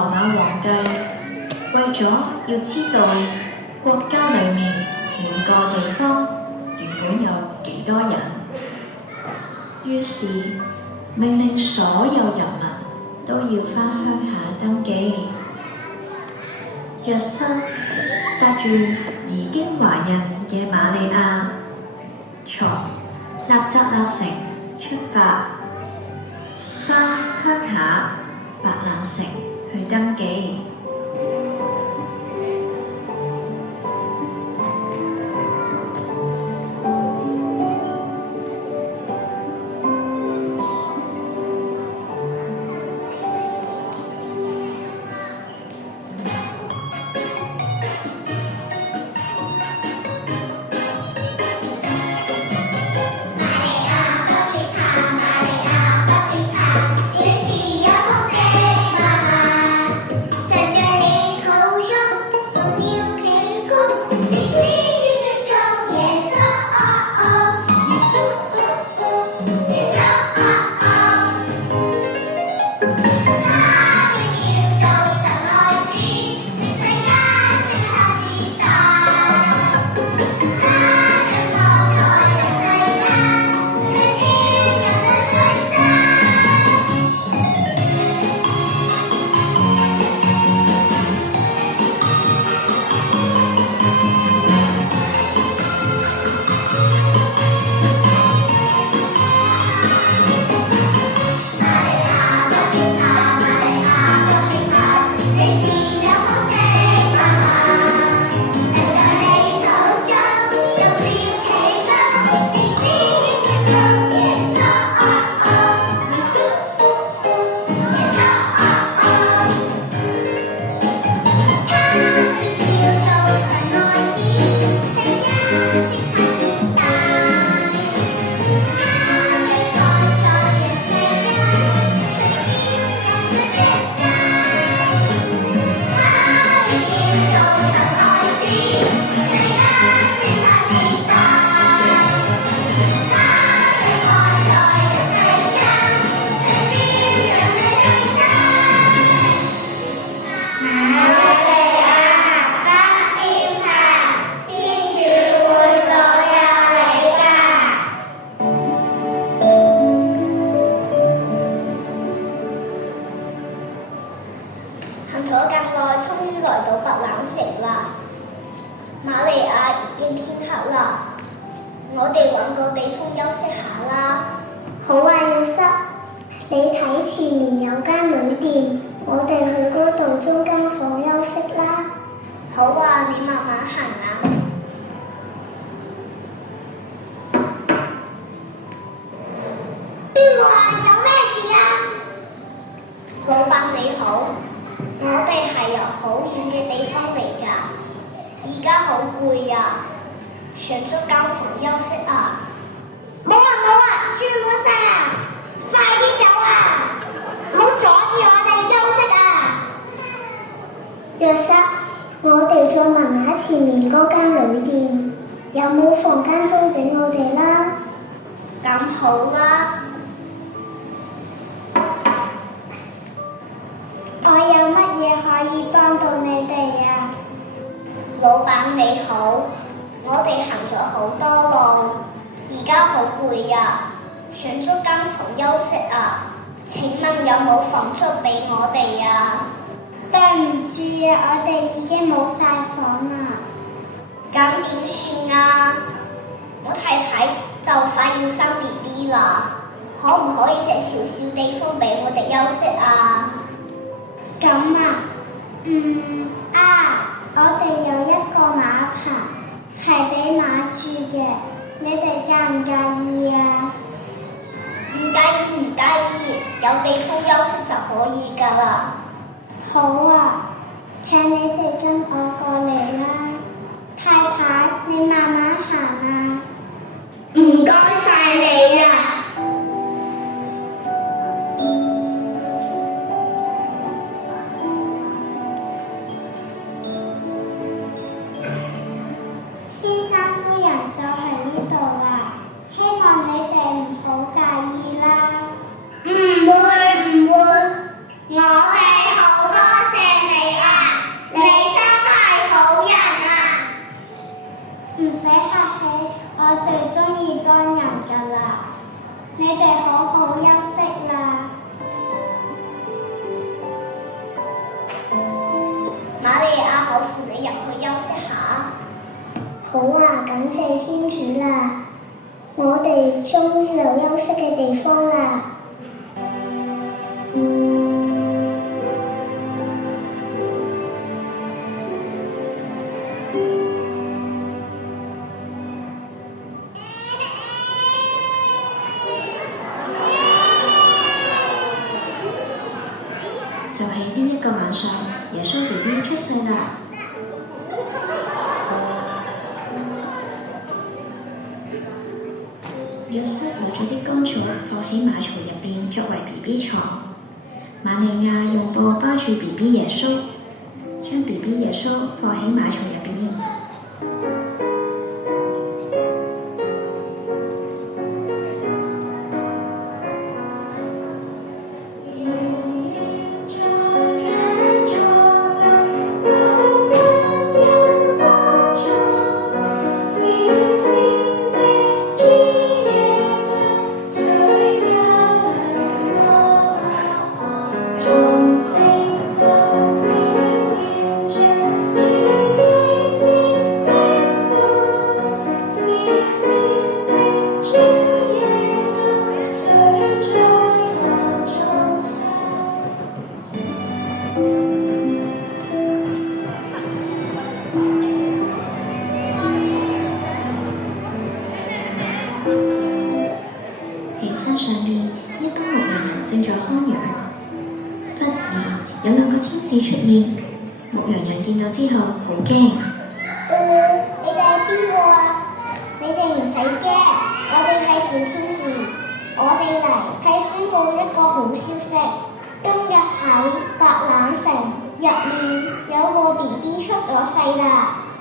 羅馬皇帝為咗要知道國家裡面每個地方原本有幾多人，於是命令所有人民都要返鄉下登記。約瑟帶住已經懷孕嘅瑪利亞，從納匝肋城出發，返鄉下白冷城去登記。行咗咁耐，終於來到白冷城啦。瑪利亞，已經天黑啦，我哋揾個地方休息下啦。好啊，約瑟，你睇前面有間旅店，我哋去嗰度租間房休息啦。好啊，你慢慢行啊。邊個啊？有咩事啊？老闆你好，我哋係由好遠嘅地方嚟㗎，而家好攰啊，想租間房休息啊。冇啊，住滿晒啦，快啲走啊！唔好阻住我哋休息啊！約瑟，我哋再問下前面嗰間旅店有冇房間租俾我哋啦。咁好啦。我有乜嘢可以幫到你哋啊？老闆你好，我哋行咗好多路，而家好攰啊，想租間房休息啊。請問有冇房租俾我哋啊？對唔住啊，我哋已經冇晒房啦。咁點算啊？我太太就快要生 BB 啦，可唔可以借少少地方俾我哋休息啊？咁啊，我哋有一個馬棚，係俾馬住嘅，你哋介唔介意啊？唔介意，有地方休息就可以㗎啦。好啊，請你哋跟我過嚟啦。太太，你慢慢行啊。唔該晒你啊。先生夫人就喺呢度啦，希望你哋唔好介意啦。唔會，我哋好多謝使客氣，我最鍾意幫人㗎啦。你哋好好休息啦。瑪利亞，我扶你入去休息下。好啊，感謝天主啦！我哋終於有休息嘅地方啦。就係呢一個晚上，耶穌 BB 出世啦。約瑟攞咗啲乾草放喺馬槽入邊作為 BB 床，瑪利亞用布包住 BB 耶穌，將 BB 耶穌放喺馬槽入邊。喺山上邊，一班牧羊人正在看羊。忽然有兩個天使出現，牧羊人見到之後好驚。你哋係邊個啊？你哋唔使驚，我哋係小天使，我哋嚟係宣佈一個好消息。今日喺白冷城入面有個 BB 出咗世啦，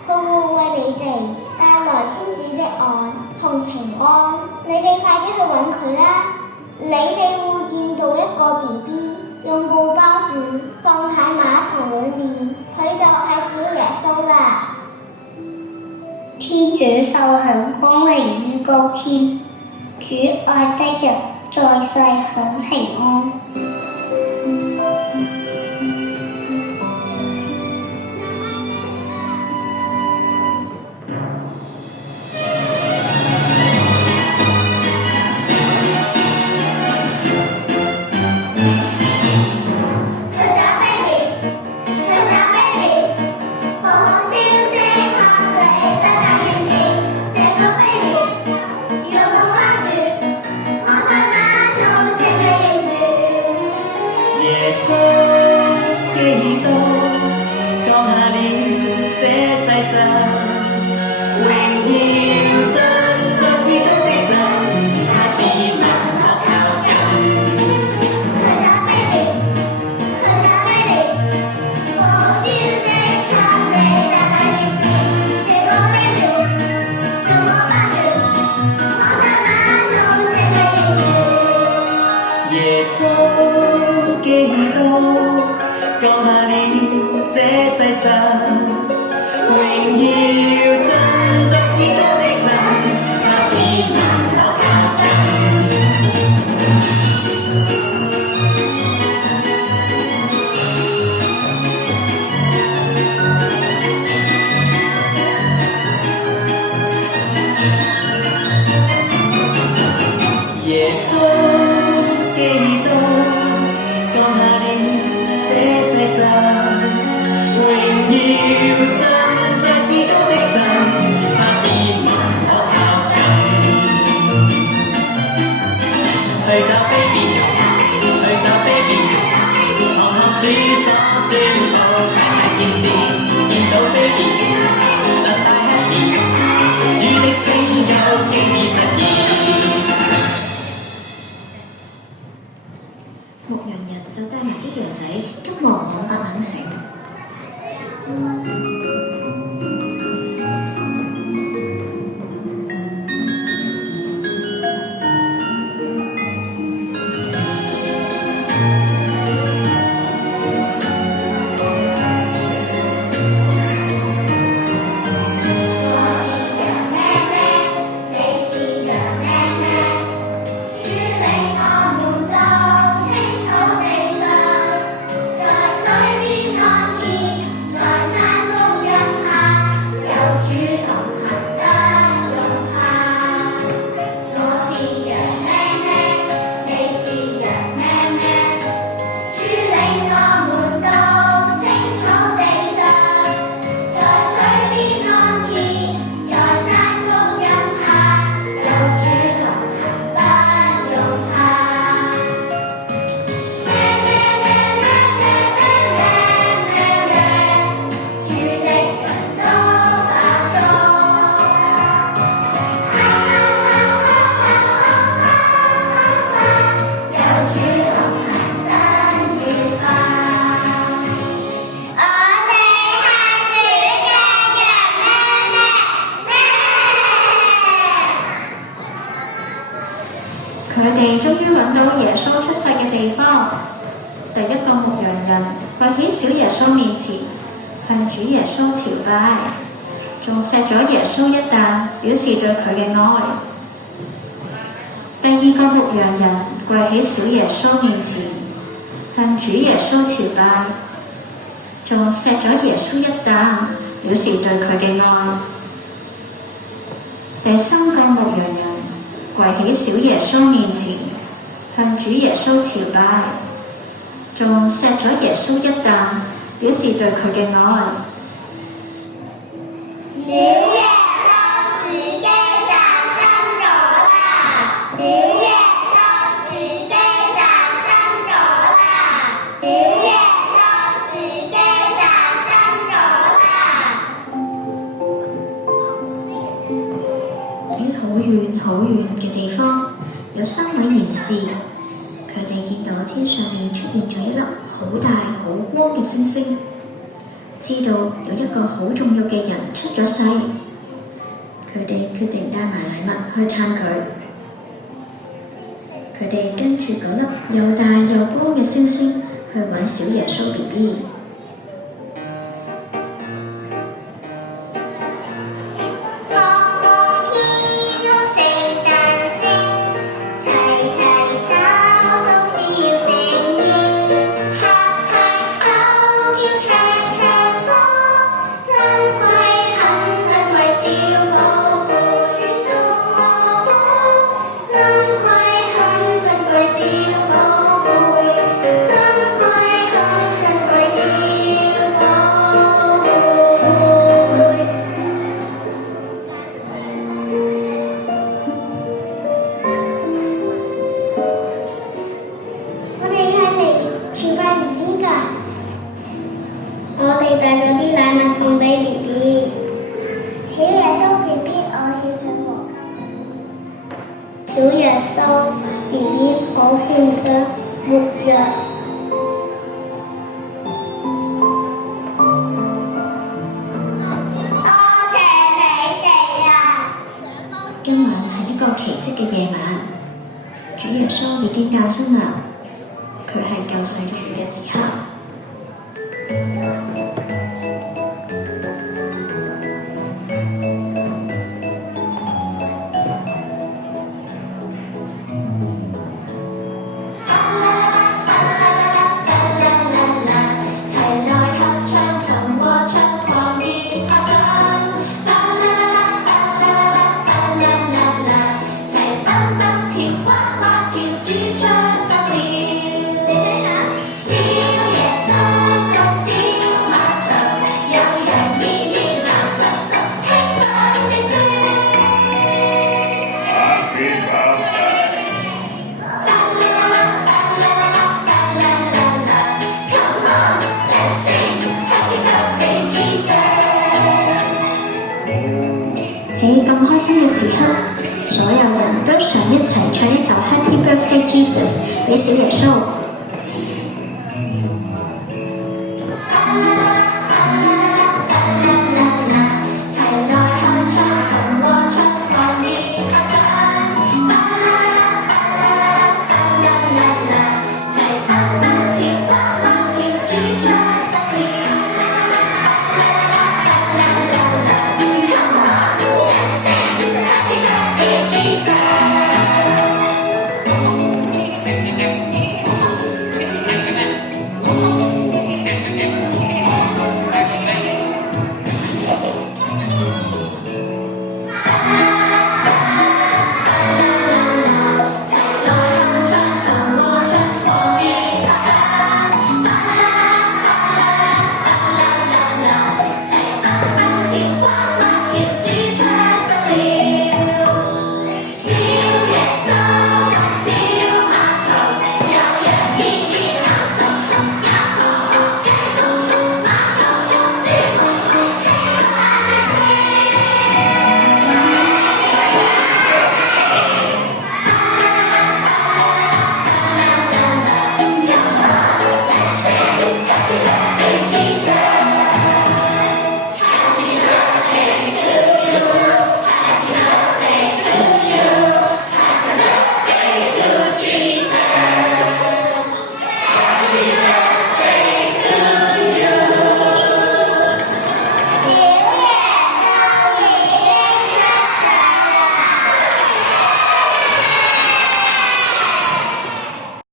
佢會為你哋帶來天主的愛同平安。你哋快啲去揾佢啦！你哋會見到一個 BB 用布包住放喺馬槽裏面，佢就係小耶穌啦。天主受享光榮於高天，主愛的人在世享平安。牧羊人就帶埋啲羊仔急忙往白冷城。到耶穌出世嘅地方。第一個牧羊人跪喺小耶穌面前，向主耶穌朝拜，仲錫咗耶穌一啖，表示對佢嘅愛。第二個牧羊人跪喺小耶穌面前，向主耶穌朝拜，仲錫咗耶穌一啖，表示對佢嘅愛。第三個牧羊人跪喺小耶穌面前，向主耶穌朝拜，仲錫咗耶穌一啖，表示對佢嘅愛。小耶穌自己誕生咗啦！小耶穌自己誕生咗啦！小耶穌自己誕生咗啦！喺好遠好遠嘅地方，有3位賢士，佢哋見到天上面出現咗一粒好大好光嘅星星，知道有一個好重要嘅人出咗世，佢哋決定帶埋禮物去探佢。佢哋跟住嗰粒又大又光嘅星星去揾小耶穌 BB。我哋帶咗啲禮物送俾 BB， 小耶穌 BB， 我獻上和感。小耶穌 BB， 我獻上沒藥。多謝你哋啊！今晚係一個奇蹟嘅夜晚，主耶穌已經誕生啦，佢係救世主嘅時刻。喺咁開心嘅時刻，所有人都想一齊唱一首 Happy Birthday Jesus 俾小耶穌。